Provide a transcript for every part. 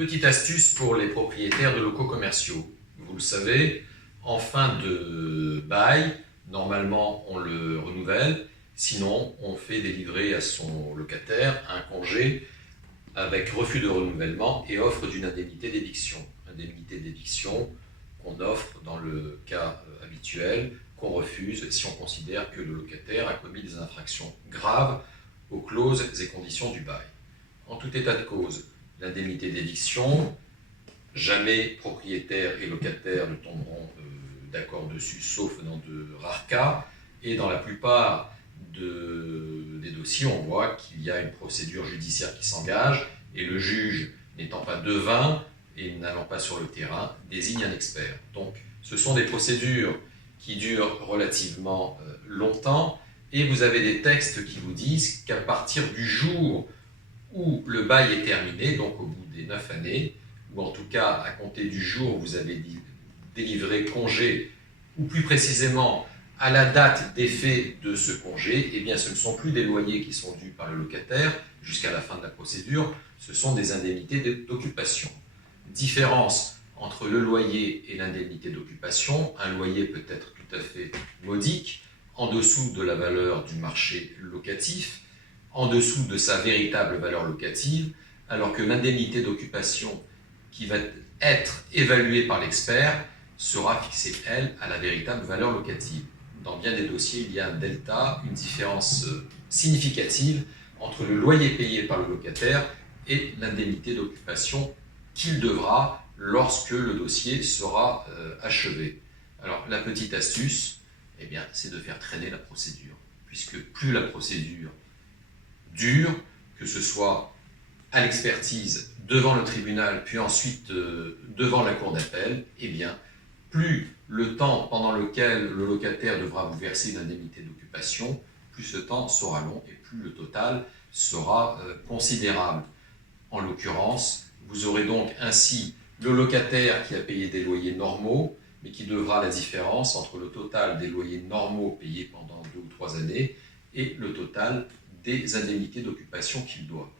Petite astuce pour les propriétaires de locaux commerciaux. Vous le savez, en fin de bail, normalement on le renouvelle, sinon on fait délivrer à son locataire un congé avec refus de renouvellement et offre d'une indemnité d'éviction. Indemnité d'éviction qu'on offre dans le cas habituel, qu'on refuse si on considère que le locataire a commis des infractions graves aux clauses et conditions du bail. En tout état de cause, l'indemnité d'éviction, jamais propriétaire et locataire ne tomberont d'accord dessus, sauf dans de rares cas. Et dans la plupart des dossiers, on voit qu'il y a une procédure judiciaire qui s'engage et le juge, n'étant pas devin et n'allant pas sur le terrain, désigne un expert. Donc, ce sont des procédures qui durent relativement longtemps et vous avez des textes qui vous disent qu'à partir du jour où le bail est terminé, donc au bout des 9 années, ou en tout cas à compter du jour où vous avez délivré congé, ou plus précisément à la date d'effet de ce congé, eh bien ce ne sont plus des loyers qui sont dus par le locataire jusqu'à la fin de la procédure, ce sont des indemnités d'occupation. Différence entre le loyer et l'indemnité d'occupation, un loyer peut être tout à fait modique, en dessous de la valeur du marché locatif, en dessous de sa véritable valeur locative, alors que l'indemnité d'occupation qui va être évaluée par l'expert sera fixée, elle, à la véritable valeur locative. Dans bien des dossiers, il y a un delta, une différence significative entre le loyer payé par le locataire et l'indemnité d'occupation qu'il devra lorsque le dossier sera achevé. Alors, la petite astuce, eh bien, c'est de faire traîner la procédure, puisque plus la procédure dure, que ce soit à l'expertise devant le tribunal, puis ensuite devant la cour d'appel, eh bien, plus le temps pendant lequel le locataire devra vous verser une indemnité d'occupation, plus ce temps sera long et plus le total sera considérable. En l'occurrence, vous aurez donc ainsi le locataire qui a payé des loyers normaux, mais qui devra la différence entre le total des loyers normaux payés pendant 2 ou 3 années et le total des indemnités d'occupation qu'il doit.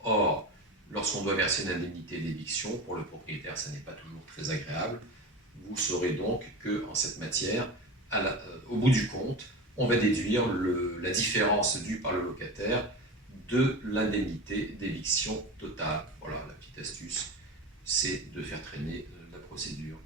Or, lorsqu'on doit verser une indemnité d'éviction, pour le propriétaire, ça n'est pas toujours très agréable. Vous saurez donc qu'en cette matière, au bout du compte, on va déduire la différence due par le locataire de l'indemnité d'éviction totale. Voilà, la petite astuce, c'est de faire traîner la procédure.